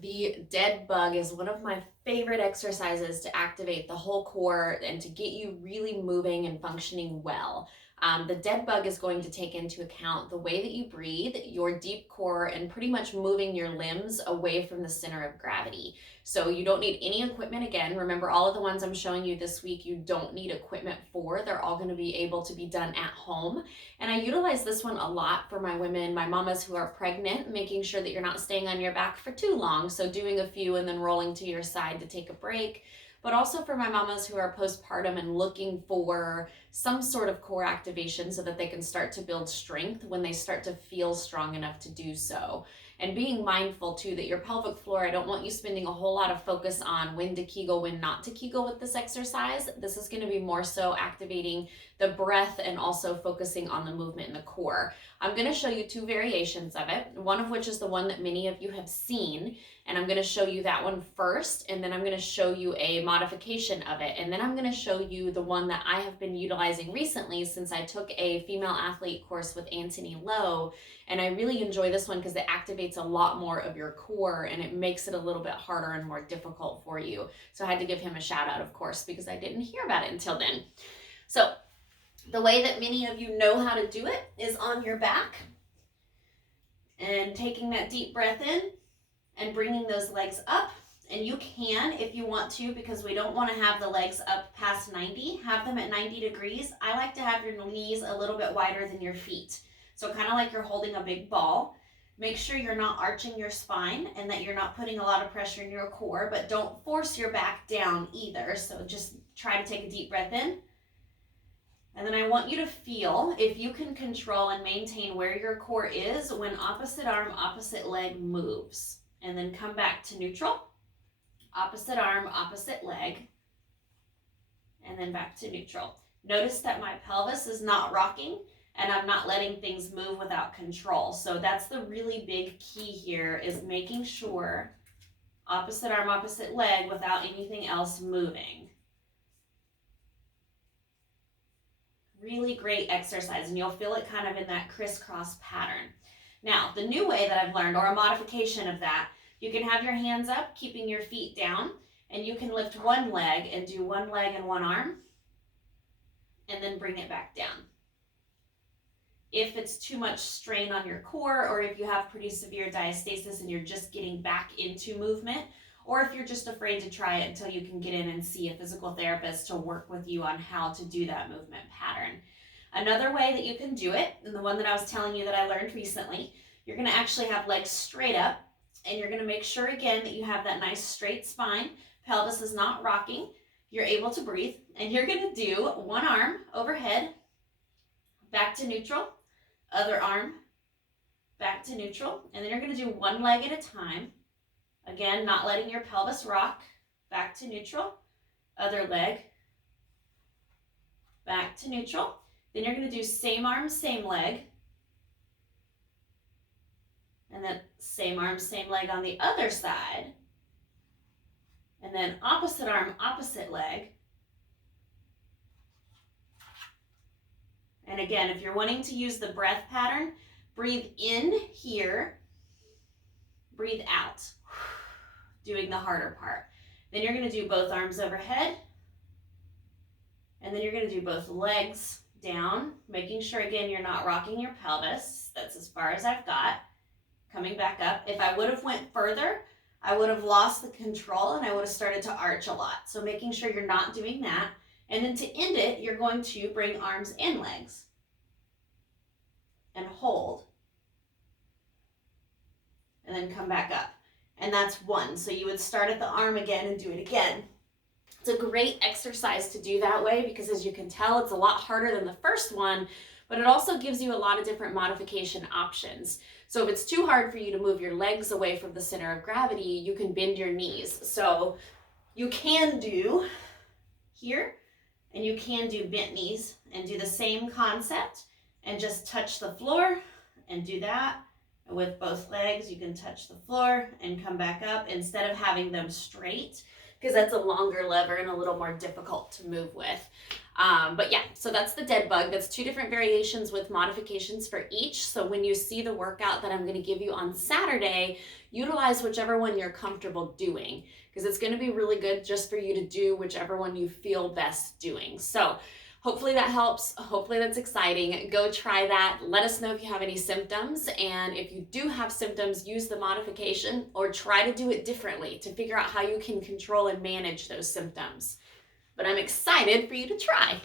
the dead bug is one of my favorite exercises to activate the whole core and to get you really moving and functioning well. The dead bug is going to take into account the way that you breathe, your deep core, and pretty much moving your limbs away from the center of gravity. So you don't need any equipment. Again, remember, all of the ones I'm showing you this week, you don't need equipment for. They're all going to be able to be done at home. And I utilize this one a lot for my women, my mamas who are pregnant, making sure that you're not staying on your back for too long. So doing a few and then rolling to your side to take a break. But also for my mamas who are postpartum and looking for some sort of core activation so that they can start to build strength when they start to feel strong enough to do so. And being mindful too that your pelvic floor, I don't want you spending a whole lot of focus on when to Kegel, when not to Kegel with this exercise. This is going to be more so activating the breath and also focusing on the movement in the core. I'm going to show you two variations of it, one of which is the one that many of you have seen, and I'm going to show you that one first, and then I'm going to show you a modification of it, and then I'm going to show you the one that I have been utilizing recently since I took a female athlete course with Anthony Lowe, and I really enjoy this one because it activates a lot more of your core and it makes it a little bit harder and more difficult for you. So I had to give him a shout out, of course, because I didn't hear about it until then. So the way that many of you know how to do it is on your back and taking that deep breath in and bringing those legs up. And you can, if you want to, because we don't want to have the legs up past 90, have them at 90 degrees. I like to have your knees a little bit wider than your feet. So kind of like you're holding a big ball. Make sure you're not arching your spine and that you're not putting a lot of pressure in your core, but don't force your back down either. So just try to take a deep breath in. And then I want you to feel if you can control and maintain where your core is when opposite arm, opposite leg moves. And then come back to neutral. Opposite arm, opposite leg. And then back to neutral. Notice that my pelvis is not rocking and I'm not letting things move without control. So that's the really big key here, is making sure opposite arm, opposite leg without anything else moving. Really great exercise, and you'll feel it kind of in that crisscross pattern. Now, the new way that I've learned, or a modification of that, you can have your hands up, keeping your feet down, and you can lift one leg and do one leg and one arm, and then bring it back down. If it's too much strain on your core, or if you have pretty severe diastasis and you're just getting back into movement, or if you're just afraid to try it until you can get in and see a physical therapist to work with you on how to do that movement pattern. Another way that you can do it, and the one that I was telling you that I learned recently, you're going to actually have legs straight up, and you're going to make sure again that you have that nice straight spine, pelvis is not rocking, you're able to breathe, and you're going to do one arm overhead, back to neutral, other arm, back to neutral, and then you're going to do one leg at a time. Again, not letting your pelvis rock, back to neutral, other leg, back to neutral. Then you're going to do same arm, same leg, and then same arm, same leg on the other side, and then opposite arm, opposite leg. And again, if you're wanting to use the breath pattern, breathe in here, breathe out, doing the harder part. Then you're going to do both arms overhead, and then you're going to do both legs down, making sure again you're not rocking your pelvis. That's as far as I've got. Coming back up. If I would have went further, I would have lost the control and I would have started to arch a lot. So making sure you're not doing that. And then to end it, you're going to bring arms and legs and hold, and then come back up. And that's one. So you would start at the arm again and do it again. It's a great exercise to do that way because, as you can tell, it's a lot harder than the first one, but it also gives you a lot of different modification options. So if it's too hard for you to move your legs away from the center of gravity, you can bend your knees. So you can do here, and you can do bent knees and do the same concept and just touch the floor and do that. And with both legs, you can touch the floor and come back up instead of having them straight. because that's a longer lever and a little more difficult to move with. But yeah, so that's the dead bug. That's 2 different variations with modifications for each. So when you see the workout that I'm going to give you on Saturday, utilize whichever one you're comfortable doing, because it's going to be really good just for you to do whichever one you feel best doing. So hopefully that helps. Hopefully that's exciting. Go try that. Let us know if you have any symptoms. And if you do have symptoms, use the modification or try to do it differently to figure out how you can control and manage those symptoms. But I'm excited for you to try.